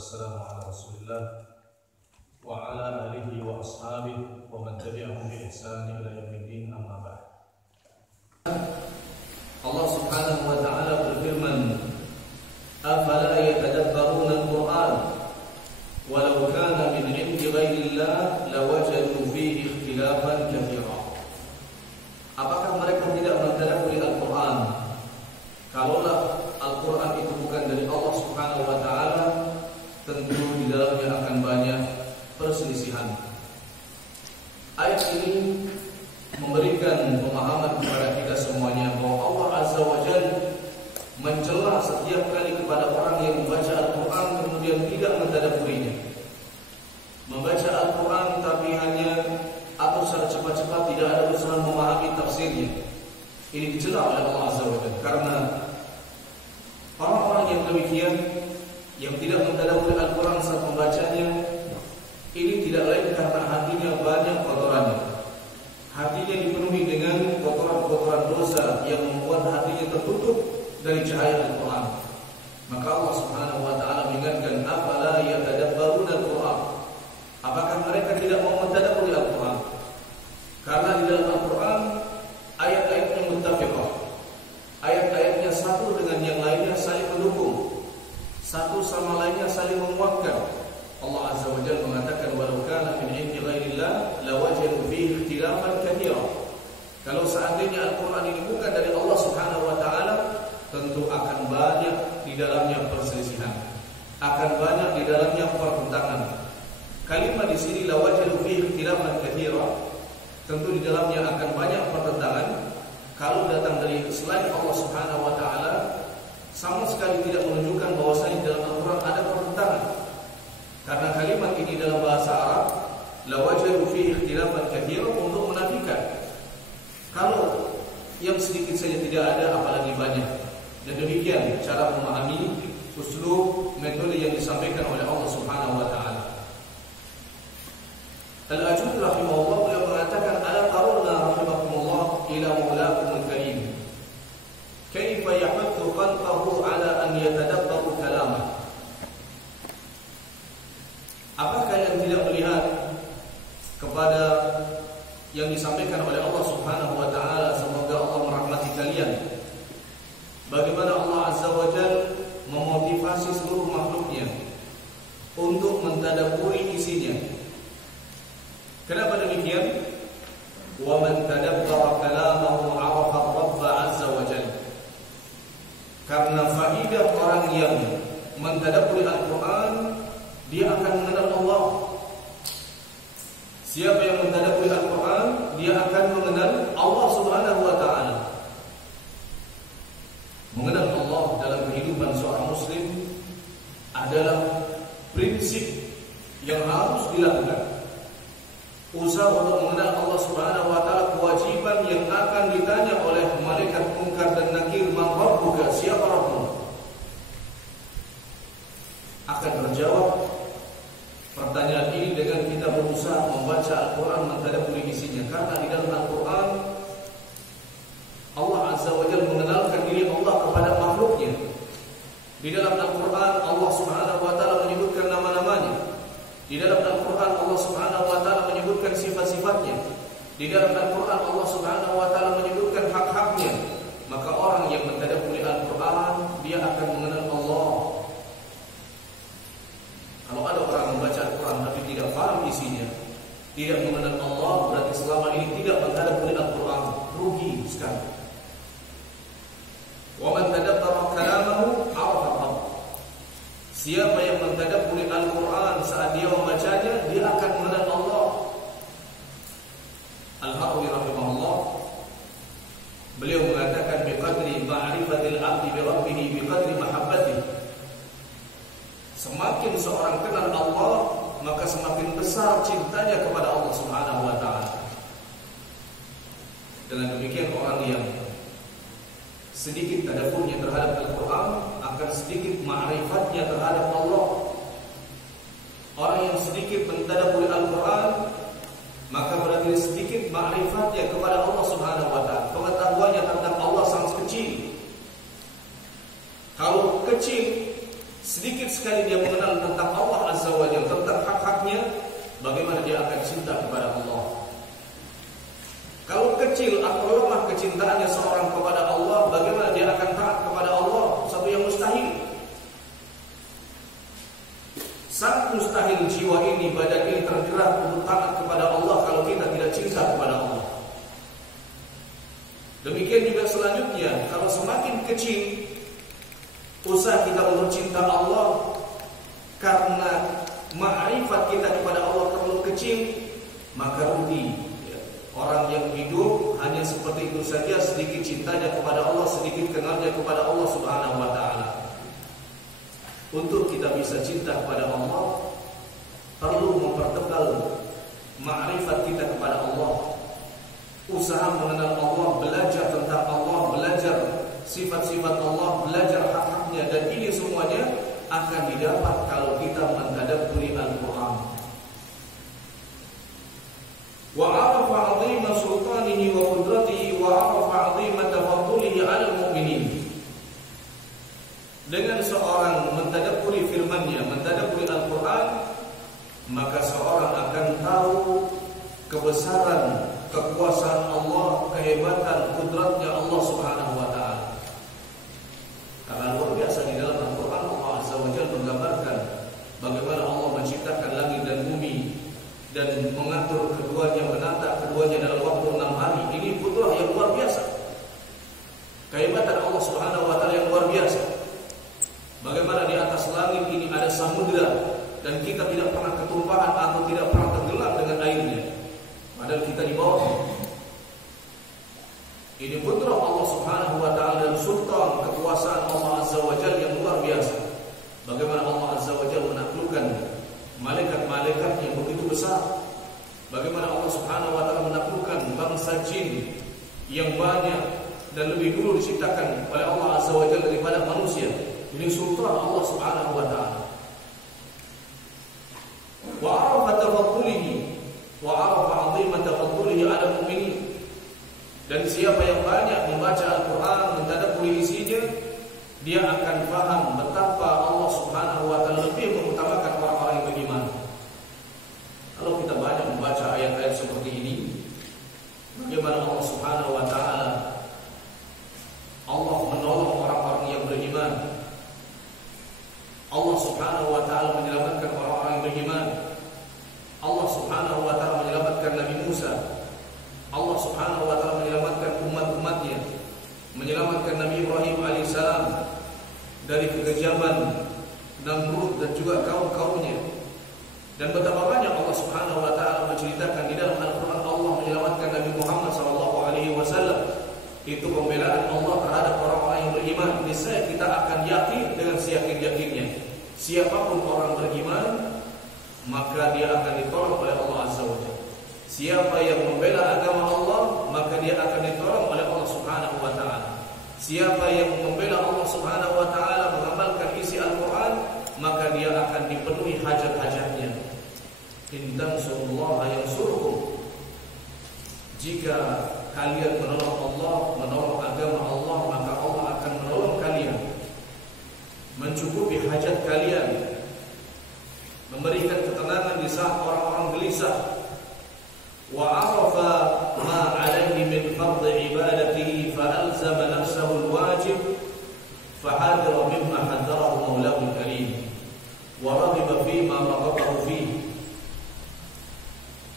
والسلام على رسول الله وعلى آله وأصحابه ومن تبعهم بإحسان إلى يوم الدين أما بعد. Allah Subhanahu wa taala berfirman, "Afala yatadabbaruna al-Qur'an walau kana min 'indi ghairillah lawajadu fihi ikhtilafan katsira." Apakah mereka tidak mentadabburi Al-Qur'an? Kalaulah Al-Qur'an itu bukan dari Allah Subhanahu wa taala, tentu di dalamnya akan banyak perselisihan. Ayat ini memberikan pemahaman kepada kita semuanya bahwa Allah Azza wa Jalla mencela setiap kali kepada orang yang membaca Al-Quran kemudian tidak mentadabburinya. Membaca Al-Quran tapi hanya atau secara cepat-cepat tidak ada berusaha memahami tafsirnya. Ini dicela oleh Allah Azza wa Jalla karena orang-orang yang demikian yang tidak mentadabburi Al-Quran saat membacanya, ini tidak lain karena hatinya banyak kotorannya. Hatinya dipenuhi dengan kotoran-kotoran dosa yang membuat hatinya tertutup dari cahaya Al-Quran. Maka Allah Subhanahu wa taala mengingatkan, "Afala yatadabbaruna al-Quran?" Apakah mereka tidak mau mentadabburi Al-Quran? Karena di dalam Al-Quran ayat-ayatnya muttafiqah. Ayat-ayatnya satu dengan yang lainnya saling mendukung. Satu sama lainnya saling menguatkan. Allah Azza wa Jalla mengatakan, "Walau kana min 'indi ghairillah lawajadu fihi ikhtilafan katsira." Kalau seandainya Al-Qur'an ini bukan dari Allah Subhanahu wa taala, tentu akan banyak di dalamnya perselisihan. Akan banyak di dalamnya pertentangan. Kalimat di sini lawajadu fihi ikhtilafan katsira, tentu di dalamnya akan banyak pertentangan. Kalau datang dari selain Allah Subhanahu wa taala, sama sekali tidak menunjukkan bahwasanya dalam Al-Qur'an ada pertentangan. Karena kalimat ini dalam bahasa Arab lawajadu fihi ikhtilafan katsira untuk menafikan. Kalau yang sedikit saja tidak ada, apalagi banyak. Dan demikian cara memahami uslub metode yang disampaikan oleh Allah Subhanahu wa taala. Al-Ajud rahimahullah beliau mengatakan, "Ala qaruna rahimakumullah ila maulakumul karim. Kaifa yahathu qalbahu ala an yatadabbaru kalamah." Apakah yang tidak melihat kepada yang disampaikan oleh Allah Subhanahu wa taala, semoga Allah merahmati kalian, bagaimana Allah Azza wa Jalla memotivasi seluruh makhluknya untuk mentadabburi isinya. Kenapa demikian? Wa man tadabbara kalamahu 'arafa Rabb Azza wa Jalla. Karena faidah orang yang mentadabburi Al-Qur'an, dia akan mengenal Allah. Siapa yang mentadabburi Al-Quran, dia akan mengenal Allah Subhanahu wa taala. Mengenal Allah dalam kehidupan seorang muslim adalah prinsip yang harus dilakukan. Usaha untuk mengenal Allah Subhanahu wa taala kewajiban yang akan ditanya oleh malaikat Munkar dan Nakir, "Man rabbuka?" Siapa Rabbmu? Akan terjawab pertanyaan ini dengan kita berusaha membaca Al-Quran, mentadabburi isinya. Karena di dalam Al-Quran Allah Azza wa Jalla mengenalkan diri Allah kepada makhluknya. Di dalam Al-Quran Allah Subhanahu wa taala menyebutkan nama-namanya. Di dalam Al-Quran Allah Subhanahu wa taala menyebutkan sifat-sifatnya. Di dalam Al-Quran Allah Subhanahu wa taala menyebutkan hak-haknya. Maka orang yang mentadabburi Al-Quran, dia akan mengenal Allah. Kalau ada orang membaca Al-Quran tapi tidak paham isinya, tidak mengenal Allah, berarti selama ini tidak mentadabburi Al-Quran. Rugi sekali. Wa man tadabbara kalamahu 'arafa Rabb. Siapa yang mentadabburi Al-Quran saat dia membacanya, dia akan mengenal Allah. Al-Harawi rahimahullah beliau mengatakan, biqadri ma'rifatil 'abdi bi rabbih biqadri mahabbatihi. Semakin seorang kenal Allah, maka semakin besar cintanya kepada Allah Subhanahu wa taala. Dengan demikian orang yang sedikit tadabburnya terhadap Al-Quran akan sedikit ma'rifatnya terhadap Allah. Orang yang sedikit mentadabburi Al-Quran, maka berarti sedikit ma'rifatnya kepada Allah Subhanahu wa taala. Pengetahuannya tentang Allah sangat kecil. Kalau kecil, sedikit sekali dia mengenal tentang Allah Azza wa Jalla, tentang hak-haknya, bagaimana dia akan cinta kepada Allah. Kalau kecil atau lemah kecintaannya seorang kepada Allah, bagaimana dia akan taat kepada Allah? Satu yang mustahil. Sangat mustahil jiwa ini, badan ini tergerak untuk taat kepada Allah kalau kita tidak cinta kepada Allah. Demikian juga selanjutnya, kalau semakin kecil usaha kita untuk cinta Allah karena ma'rifat kita kepada Allah terlalu kecil, maka rugi. Orang yang hidup hanya seperti itu saja, sedikit cintanya kepada Allah, sedikit kenalnya kepada Allah Subhanahu wa ta'ala. Untuk kita bisa cinta kepada Allah, perlu mempertebal ma'rifat kita kepada Allah, usaha mengenal Allah, belajar tentang Allah, belajar sifat-sifat Allah, belajar hak-haknya, dan ini semuanya akan didapat kalau kita mentadabburi Al-Quran. Wa 'arafa 'azima sultanihi wa qudratihi wa 'arafa 'azima tafaddulihi 'alal mu'minin. Dengan seorang mentadabburi firman-Nya, mentadabburi Al-Quran, maka seorang akan tahu kebesaran, kekuasaan Allah, kehebatan, kudratnya Allah Subhanahu wa ta'ala. Karena luar biasa di dalam Al-Quran Allah Azza wa Jalla menggambarkan bagaimana Allah menciptakan langit dan bumi dan mengatur keduanya, menata keduanya dalam waktu 6 hari. Ini kudrah yang luar biasa, kehebatan Allah Subhanahu wa ta'ala yang luar biasa. Bagaimana di atas langit ini ada samudra dan kita tidak pernah ketumpahan atau tidak pernah tenggelam dengan airnya, padahal kita di bawah. Ini kudrah Allah Subhanahu wa ta'ala dan sultan, kekuasaan Allah Azza wa Jalla yang luar biasa. Bagaimana Allah Azza wa Jalla menaklukkan malaikat-malaikat yang begitu besar. Bagaimana Allah Subhanahu wa ta'ala menaklukkan bangsa jin yang banyak dan lebih dulu diciptakan oleh Allah Azza wa Jalla daripada manusia. Ini sultan Allah Subhanahu wa ta'ala. Wa 'arafa tafaddulihi wa 'arafa 'azima tafaddulihi 'ala mu'minin. Dan siapa yang banyak membaca Al-Quran, mentadabburi isinya, dia akan paham betapa Allah Subhanahu wa ta'ala lebih mengutamakan orang-orang yang beriman. Kalau kita banyak membaca ayat-ayat seperti ini, bagaimana Allah Subhanahu wa ta'ala, Allah menolong orang-orang yang beriman, Allah Subhanahu wa ta'ala menyelamatkan orang-orang yang beriman, Allah Subhanahu wa ta'ala menyelamatkan Nabi Musa, Allah Subhanahu wa ta'ala menyelamatkan umat-umatnya, menyelamatkan Nabi Ibrahim alaihissalam dari kekejaman Namrud dan juga kaum-kaumnya. Dan betapa banyak Allah Subhanahu wa ta'ala menceritakan di dalam Al-Quran Allah menyelamatkan Nabi Muhammad SAW. Itu pembelaan Allah terhadap orang-orang yang beriman. Niscaya kita akan yakin dengan seyakin-yakinnya, siapapun orang beriman, maka dia akan ditolong oleh Allah Azza wa Jalla. Siapa yang membela agama Allah, maka dia akan ditolong oleh Allah Subhanahu wa ta'ala. Siapa yang membela Allah Subhanahu wa ta'ala, mengamalkan isi Al-Quran, maka dia akan dipenuhi hajat-hajatnya. In tansurullaha yansurkum. Jika kalian menolong Allah, menolong agama Allah, maka Allah akan menolong kalian, mencukupi hajat kalian, memberikan ketenangan di saat orang-orang gelisah. Wa 'arafa ma 'alaihi min fardh ibadatihi fa alzama nafsahu al-wajib fa hadara mimma hadarahu maulahu al-karim wa raghiba fima raghabahu fihi.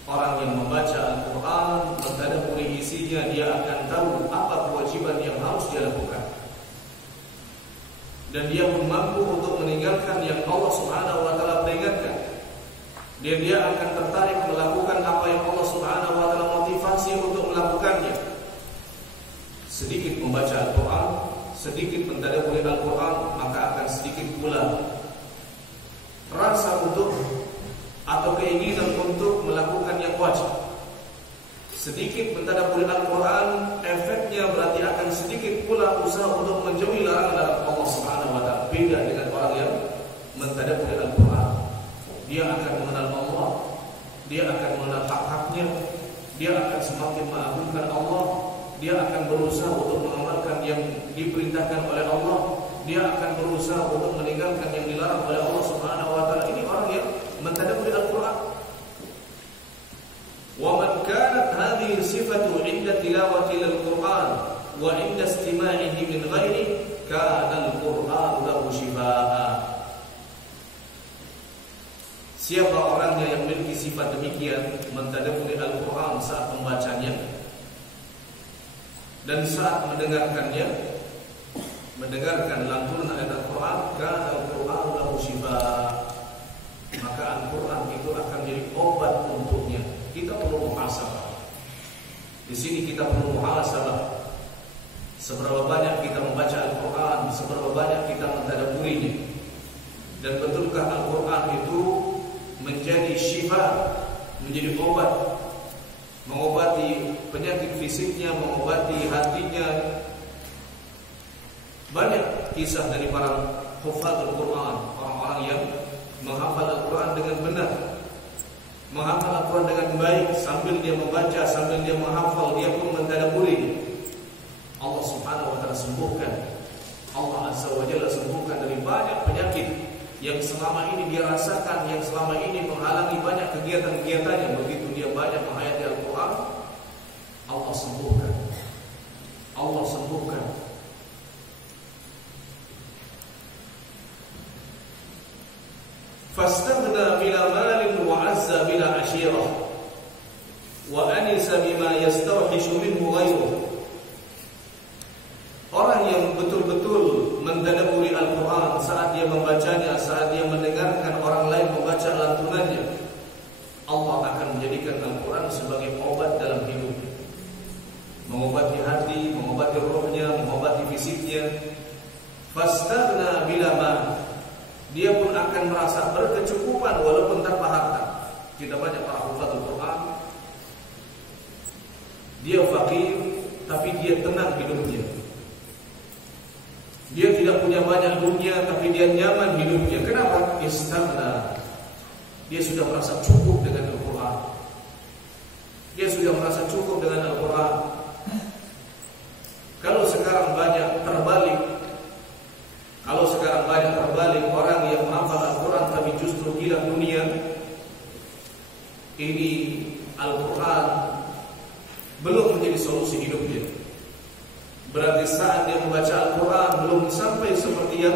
Orang yang membaca Al-Quran, mentadabburi isinya, dia akan tahu apa kewajiban yang harus dia lakukan, dan dia pun mampu untuk meninggalkan yang Allah Subhanahu wa ta'ala peringatkan. Dan dia akan tertarik melakukan apa yang Allah Subhanahu wa ta'ala motivasi untuk melakukannya. Sedikit membaca Al-Quran, sedikit mentadabburi Al-Quran, maka akan sedikit pula rasa untuk atau keinginan untuk melakukan yang wajib. Sedikit mentadabburi Al-Quran, efeknya berarti akan sedikit pula usaha untuk menjauhi larangan Allah Subhanahu wa ta'ala. Beda dengan orang yang mentadabburi Al-Quran, dia akan mengenal Allah, dia akan mengenal hak-haknya, dia akan semakin mengagungkan Allah, dia akan berusaha untuk mengamalkan yang diperintahkan oleh Allah, dia akan berusaha untuk meninggalkan yang dilarang oleh Allah Subhanahu wa taala. Ini orang yang mentadabburi Al-Qur'an. Wa man kanat hadhihi sifatu 'inda tilawati al-Qur'an wa 'inda istima'ihi min ghairi kana al-Qur'an lahu shifaa. Siapa orangnya yang memiliki sifat demikian, mentadabburi Al-Qur'an saat membacanya dan saat mendengarkan lantunan ayat Al-Qur'an, kana Al-Qur'an lahu shifaa, maka Al-Qur'an itu akan menjadi obat untuknya. Kita perlu muhasabah. Di sini kita perlu muhasabah. Seberapa banyak kita membaca Al-Qur'an, seberapa banyak kita mentadabburinya, dan betulkah Al-Qur'an itu menjadi syifa, menjadi obat, mengobati penyakit fisiknya, mengobati hatinya. Banyak kisah dari para hufadzul Quran, orang-orang yang menghafal Al-Quran dengan benar, menghafal Al-Quran dengan baik, sambil dia membaca, sambil dia menghafal, dia pun mentadabburi. Allah Subhanahu wa taala sembuhkan, Allah Azza wa Jalla sembuhkan dari banyak penyakit yang selama ini dia rasakan, yang selama ini menghalangi banyak kegiatan-kegiatannya. Begitu dia banyak menghayati Al-Quran, Allah sembuhkan. Allah sembuhkan. Fastaghna bila malin wa azza bila ashirah wa anisa bima yastawhishu minhu ghayruh. Orang yang betul-betul mentadabburi Al-Quran saat dia membacanya, saat dia mendengarkan orang lain membaca lantunannya, Allah akan menjadikan Al-Quran sebagai obat dalam hidupnya, mengobati hati, mengobati rohnya, mengobati fisiknya. Fastaghna bila ma, dia pun akan merasa berkecukupan walaupun tanpa harta. Tidak banyak para hufadzul Quran, dia fakir tapi dia tenang hidupnya. Dia tidak punya banyak dunia, tapi dia nyaman hidupnya. Kenapa? Istaghna. Dia sudah merasa cukup dengan Al-Quran. Dia sudah merasa cukup dengan Al-Quran. Kalau sekarang banyak terbalik, orang yang menghafal Al-Quran tapi justru gila dunia, ini Al-Quran belum menjadi solusi hidupnya. Berarti saat dia membaca Al-Quran belum sampai seperti yang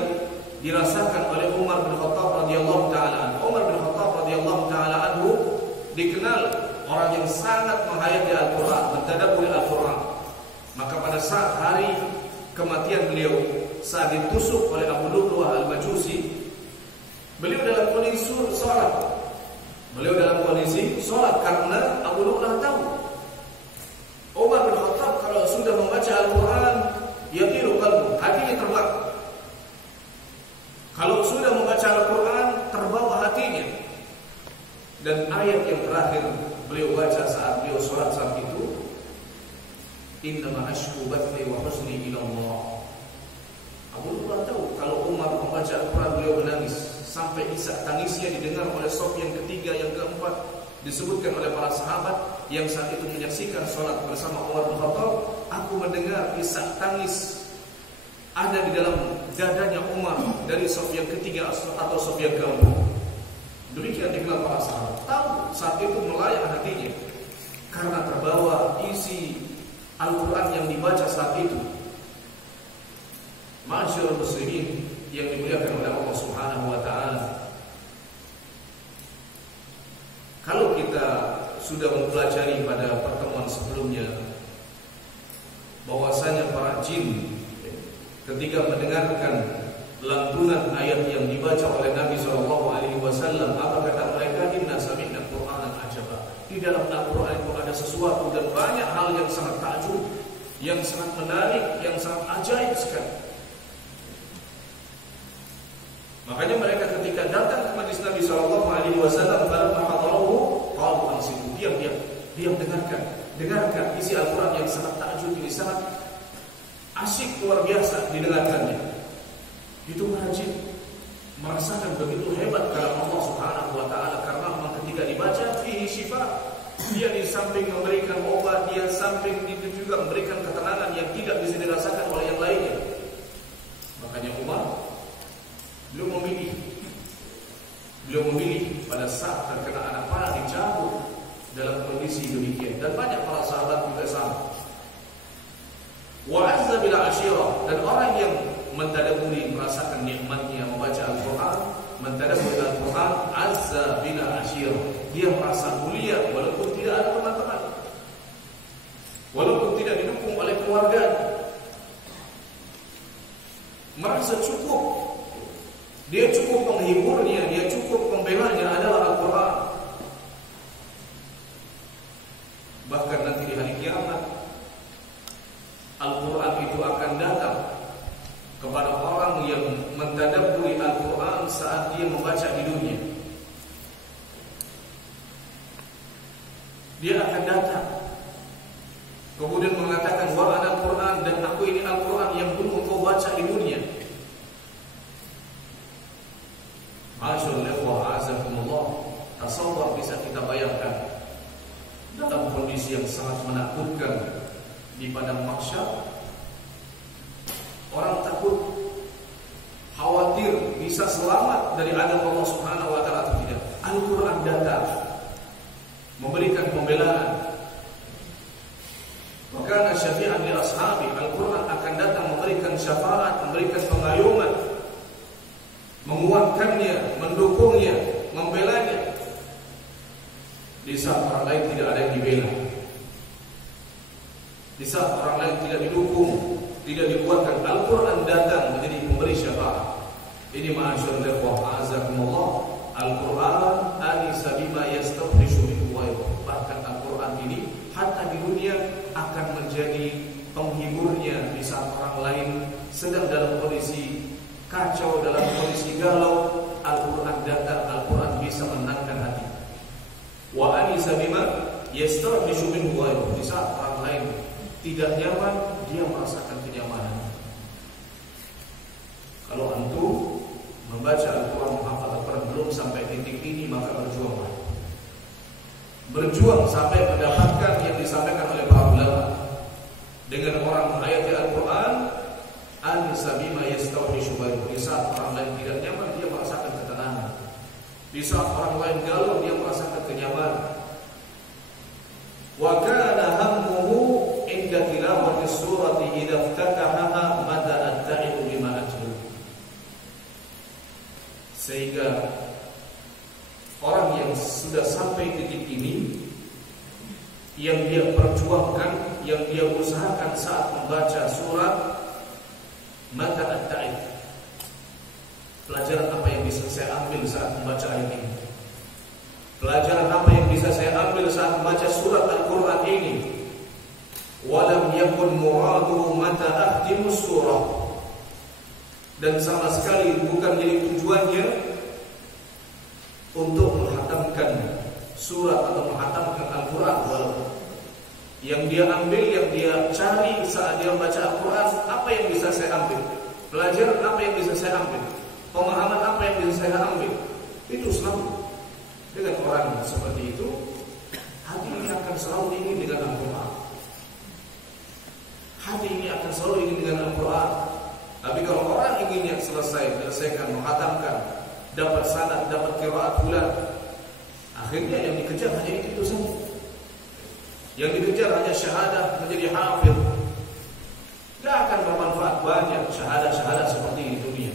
dirasakan oleh Umar bin Khattab radhiyallahu taala. Umar bin Khattab radhiyallahu taala anhu dikenal orang yang sangat menghayati Al-Quran, mentadabburi Al-Quran. Maka pada saat hari kematian beliau, saat ditusuk oleh Abu Lu'lu'ah al-Majusi, beliau dalam kondisi sholat. Beliau dalam kondisi sholat karena Abu Lu'lu'ah tahu Umar bin Khattab kalau sudah membaca Al-Quran, yatiru qalbu, hatinya terbang. Kalau sudah membaca Al-Quran, terbawa hatinya. Dan ayat yang terakhir beliau baca saat beliau sholat saat itu, innama ashku bathi wa husni ila Allah. Abu Lu'lu'ah tahu kalau Umar membaca Al-Quran beliau menangis, sampai isak tangisnya didengar oleh saf yang ketiga, yang keempat. Disebutkan oleh para sahabat yang saat itu menyaksikan sholat bersama Umar bin Khattab, aku mendengar isak tangis ada di dalam dadanya Umar dari saf yang ketiga atau saf yang keempat. Demikian dikenal para sahabat. Tahu saat itu melayang hatinya karena terbawa isi Al-Quran yang dibaca saat itu. Ma'asyiral muslimin yang dimuliakan oleh Allah Subhanahu wa taala. Kalau kita sudah mempelajari pada pertemuan sebelumnya bahwasanya para jin ketika mendengarkan lantunan ayat yang dibaca oleh Nabi SAW, apa kata mereka? Inna sami'na Qur'anan ajaba. Di dalam Al-Quran itu ada sesuatu dan banyak hal yang sangat takjub, yang sangat menarik, yang sangat ajaib sekali. Makanya mereka ketika datang ke majlis Nabi SAW, baru hadarahu qalu ansitu, diam, dengarkan isi Al-Quran yang sangat takjub ini, sangat asyik, luar biasa didengarkannya. Itu para jin merasakan begitu hebat kalam Allah Subhanahu wa taala, karena memang ketika dibaca fihi syifa, dia di samping memberikan obat, dia samping itu juga memberikan ketenangan yang tidak bisa dirasakan oleh yang lainnya. Makanya Umar Wa azza bil ashirah, dan orang yang mentadabburi merasakan nikmatnya membaca Al-Qur'an, mentadabburi Al-Qur'an, azza bil ashirah, dia merasa mulia walaupun tidak ada teman-teman, walaupun tidak didukung oleh keluarga, merasa cukup. Dia cukup penghiburnya, dia cukup pembelanya adalah Al-Qur'an. Bahkan nanti di hari kiamat Al-Quran itu akan datang kepada orang yang mentadabburi Al-Quran saat dia membaca di dunia. Dia akan datang kemudian mengatakan, wa ana Al-Quran, dan aku ini Al-Quran yang dulu kau baca di dunia. Masyaallah, azakumullah. Tasawwur, bisa kita bayangkan dalam kondisi yang sangat menakutkan di padang mahsyar, orang takut, khawatir bisa selamat dari azab Allah Subhanahu wa taala atau tidak. Al-Qur'an datang memberikan pembelaan. Maka syafi'an li ashabi, Al-Qur'an akan datang memberikan syafaat, memberikan pengayuman, menguatkannya, mendukungnya, membelanya. Di saat orang lain tidak ada yang dibela, di saat orang lain tidak didukung, tidak dikuatkan, Al-Quran datang menjadi pemberi syafaat. Ini ma'asyarul ikhwah azakumullah, Al-Quran anisa bima yastafrishu minhu wa yuh. Bahkan Al-Quran ini hatta di dunia akan menjadi penghiburnya di saat orang lain sedang dalam kondisi kacau, dalam kondisi galau. Al-Quran datang, Al-Quran bisa menenangkan hati. Wa anisa bima yastafrishu minhu wa yuh. Di saat orang lain tidak nyaman, dia merasakan kenyamanan. Kalau antum membaca Al-Quran, menghafal Al-Quran belum sampai titik ini, maka berjuanglah. Berjuang sampai mendapatkan yang disampaikan oleh para ulama. Dengan orang menghayati Al-Quran, anisa bima yastawhishu wa yuh. Di saat orang lain tidak nyaman, dia merasakan ketenangan. Di saat orang lain galau, dia merasakan kenyamanan. Wa kana hammuhu inda tilawati surati idza iftatahaha mata at-ta'ibu bima ajru. Sehingga orang yang sudah sampai titik ini, yang dia perjuangkan, yang dia usahakan saat membaca surat mata at-ta'ib, pelajaran apa yang bisa saya ambil saat membaca ayat ini? Pelajaran apa yang bisa saya ambil saat membaca surat Al-Quran ini? Walam yakun muraduhu mata akhtimus surah, dan sama sekali bukan jadi tujuannya untuk menghatamkan surat atau menghatamkan Al-Quran. Yang dia ambil, yang dia cari saat dia membaca Al-Quran, apa yang bisa saya ambil? Pelajaran apa yang bisa saya ambil? Pemahaman apa yang bisa saya ambil? Itu selalu dengan orang seperti itu, hati ini akan selalu ingin dengan Al-Quran. Hati ini akan selalu ingin dengan Al-Quran. Tapi kalau orang inginnya selesaikan, menghatamkan, dapat sanad, dapat qiraat bulan, akhirnya yang dikejar hanya itu saja. Yang dikejar hanya syahadah, menjadi hafidh. Tidak akan bermanfaat banyak syahadah-syahadah seperti ini di dunia.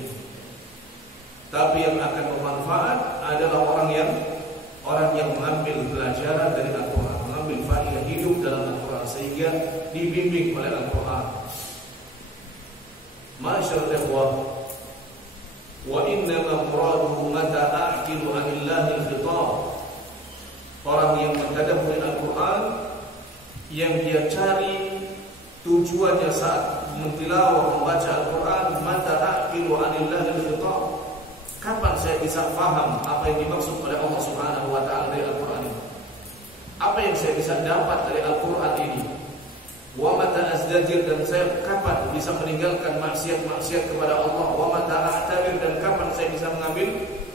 Tapi yang akan bermanfaat adalah orang yang mengambil pelajaran dari Al-Quran, mengambil faedah hidup dalam Al-Quran, sehingga dibimbing oleh Al-Quran. Masyaallah ikhwah, wa innama muraduhu mata a'qilu 'anillahi al-khitab. Orang yang mentadabburi Al-Quran, yang dia cari tujuannya saat mentilawah, membaca Al-Quran, mata a'qilu 'anillahi al-khitab. Kapan saya bisa faham apa yang dimaksud oleh Allah Subhanahu wa taala dari Al-Quran ini? Apa yang saya bisa dapat dari Al-Quran ini? Wa mata azdajir, dan saya kapan bisa meninggalkan maksiat-maksiat kepada Allah? Wa mata a'tabir, dan kapan saya bisa mengambil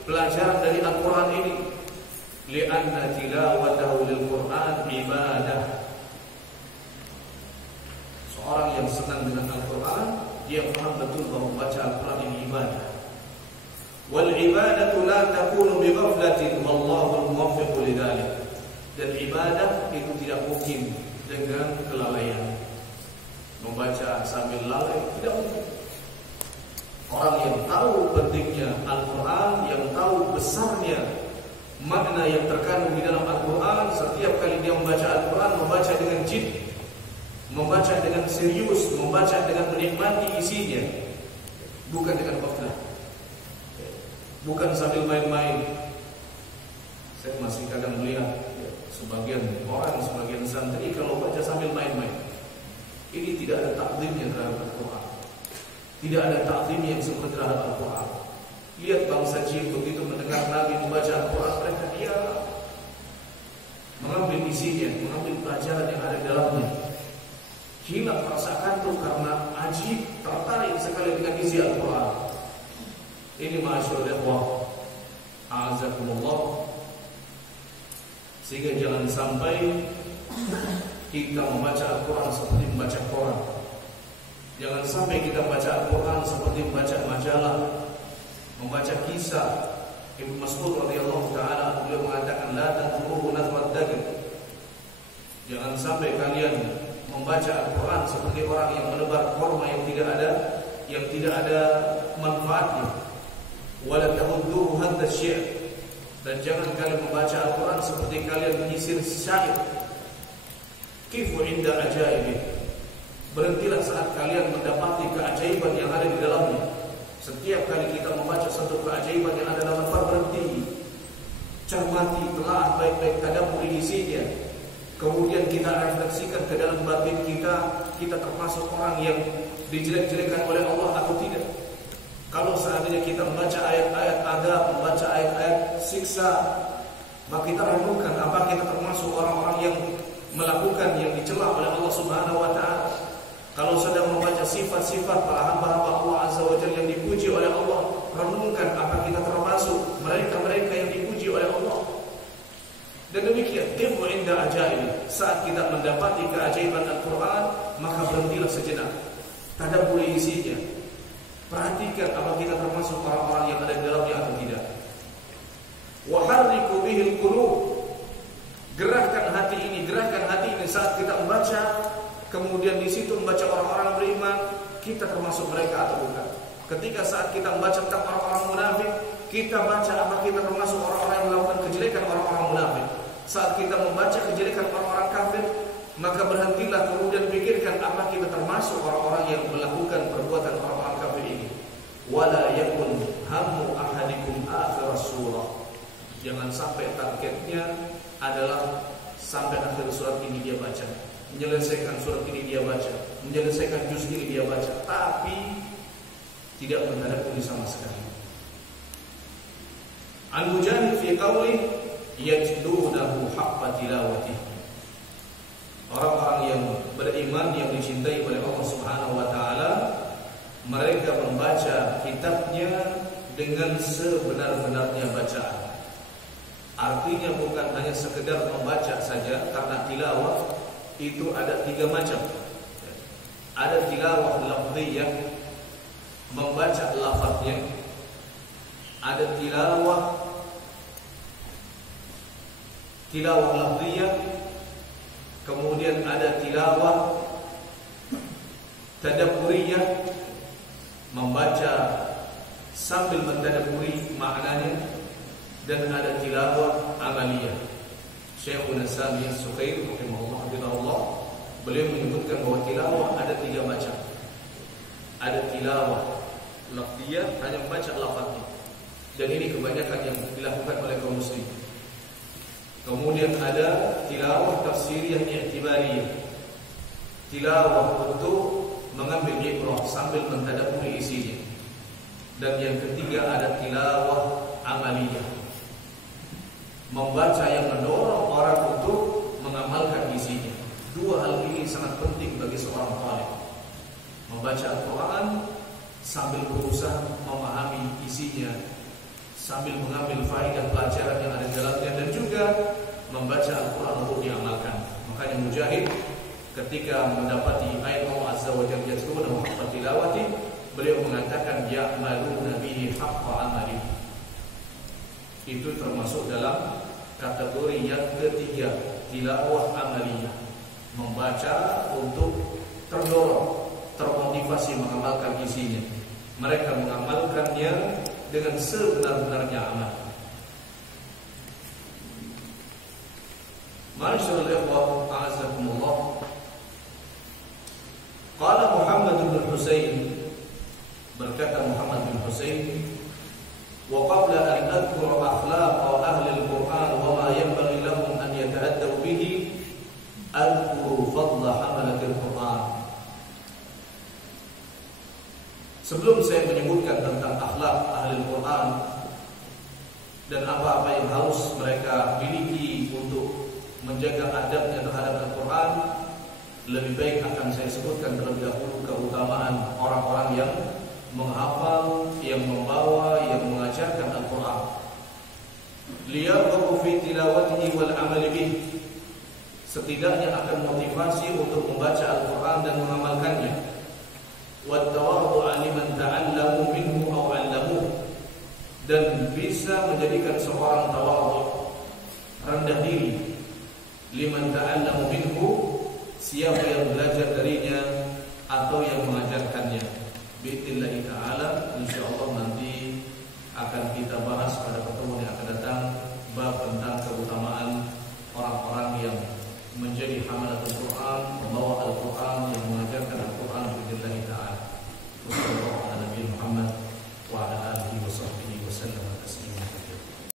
pelajaran dari Al-Quran ini? Li'anna tilawatahu lil-Quran ibadah. Seorang yang senang dengan Al-Quran, dia paham betul bahwa membaca Al-Quran ini ibadah. Wal ibadatu la takunu bi ghaflatin wallahu al-muwaffiq lidzalik. Dan ibadah itu tidak mungkin dengan kelalaian. membaca sambil lalai, tidak mungkin. Orang yang tahu pentingnya Al-Quran, yang tahu besarnya makna yang terkandung di dalam Al-Quran, setiap kali dia membaca Al-Quran, membaca dengan jid, membaca dengan serius, membaca dengan menikmati isinya, bukan dengan ghaflah, bukan sambil main-main. Saya masih kadang melihat sebagian orang, sebagian santri kalau baca sambil main-main. Ini tidak ada takzimnya terhadap Al-Quran, tidak ada takzim yang seperti terhadap Al-Quran. Lihat bangsa jin begitu mendengar Nabi membaca Al-Quran, mereka dia mengambil isinya, mengambil pelajaran yang ada di dalamnya. Hilang rasa kantuk karena ajib, tertarik sekali dengan isi Al-Quran. Ini masyaallah ikhwah, a'azakumullah. Sehingga jangan sampai kita membaca Al-Quran seperti membaca koran. Jangan sampai kita baca Al-Quran seperti membaca majalah, membaca kisah. Ibnu Mas'ud radhiyallahu taala beliau mengatakan la tanzuruhu nazwat dagr. Jangan sampai kalian membaca Al-Quran seperti orang yang menebar korma yang tidak ada manfaatnya. Wala tahudduhu hadda syi'r. Dan jangan kalian membaca Al-Quran seperti kalian menyisir syair. Kifu inda ajaibi. Berhentilah saat kalian mendapati keajaiban yang ada di dalamnya. Setiap kali kita membaca satu keajaiban yang ada dalam Al-Quran, berhenti, cermati, telaah baik-baik, tadabburi isinya. Kemudian kita refleksikan ke dalam batin kita, kita termasuk orang yang dijelek-jelekan oleh Allah atau tidak. Kalau seandainya kita membaca ayat-ayat adab, membaca ayat-ayat siksa, maka kita renungkan apa kita termasuk orang-orang yang melakukan yang dicela oleh Allah Subhanahu wa taala. Kalau sedang membaca sifat-sifat para hamba-hamba Allah Azza wa Jalla yang dipuji oleh Allah, renungkan apa kita termasuk mereka-mereka yang dipuji oleh Allah. Dan demikian, kifu inda ajaib. Saat kita mendapati keajaiban Al-Quran, maka berhentilah sejenak, tadabburi isinya, perhatikan apa kita termasuk orang-orang yang ada di dalamnya atau tidak. Wa harriku bihil qulub. Gerakkan hati ini saat kita membaca. Kemudian di situ membaca orang-orang beriman, kita termasuk mereka atau bukan. Ketika saat kita membaca tentang orang-orang munafik, kita baca apa kita termasuk orang-orang yang melakukan kejelekan orang-orang munafik. Saat kita membaca kejelekan orang-orang kafir, maka berhentilah kemudian pikirkan apa kita termasuk orang-orang yang melakukan perbuatan orang-orang kafir ini. Wala yakun hammu ahadikum akhir surah. Jangan sampai targetnya adalah sampai akhir surat ini dia baca, menyelesaikan surat ini dia baca, menyelesaikan juz ini dia baca, tapi tidak mentadabburi sama sekali. Al-Mujahid fi qawli yajdunahu haqqa tilawati. Orang-orang yang beriman yang dicintai oleh Allah Subhanahu wa taala, mereka membaca kitabnya dengan sebenar-benarnya bacaan. Artinya bukan hanya sekedar membaca saja, karena tilawah itu ada 3 macam. Ada tilawah lafziyah, membaca lafaznya. Ada tilawah lafziyah, kemudian ada tilawah tadabburiyah, membaca sambil mentadabburi maknanya, dan ada tilawah amaliyah. Syekhuna Sami As-Sukhair rahimahullah, beliau menyebutkan bahwa tilawah ada 3 macam. Ada tilawah lafziyah, hanya membaca lafaznya, dan ini kebanyakan yang dilakukan oleh kaum muslim. Kemudian ada tilawah tafsiriyah i'tibariyah, tilawah untuk mengambil ibrah sambil mentadabburi isinya. Dan yang ketiga ada tilawah amaliyah, membaca yang mendorong orang untuk mengamalkan isinya. 2 hal ini sangat penting bagi seorang talib. Membaca Al-Quran sambil berusaha memahami isinya, sambil mengambil faedah pelajaran yang ada di dalamnya, dan juga membaca Al-Quran untuk diamalkan. Makanya Mujahid ketika mendapati ayat Allah Azza wa Jalla yatlunahu haqqa tilawati, beliau mengatakan ya'maluna bihi haqqa amali. Itu termasuk dalam kategori yang ketiga, tilawah amaliyah, membaca untuk terdorong, termotivasi mengamalkan isinya. Mereka mengamalkannya dengan sebenar-benarnya amal. Ma'asyiral ikhwah, a'azzakumullah. Qala Muhammad bin Husain, berkata Muhammad bin Husain, wa qabla an adhkura akhlaqa ahli al-Qur'an wa ma yanbaghi lahum an yata'addaw bihi, adhkuru fadla hamalat al-Qur'an. Sebelum saya menyebutkan tentang akhlak ahli Al-Quran dan apa-apa yang harus mereka miliki untuk menjaga adabnya terhadap Al-Quran, lebih baik akan saya sebutkan terlebih dahulu keutamaan orang-orang yang menghafal, yang membawa, yang mengajarkan Al-Quran. Liyarghabu fi tilawatihi wal amali bih. Setidaknya akan motivasi untuk membaca Al-Quran dan mengamalkannya. Wattawadhu'a liman ta'allamu minhu aw 'allamuhu, dan bisa menjadikan seorang tawadhu, rendah diri, liman ta'allamu minhu, siapa yang belajar darinya atau yang mengajarkannya. Bi'idznillah ta'ala, insyaallah nanti akan kita bahas pada pertemuan yang akan datang bab tentang keutamaan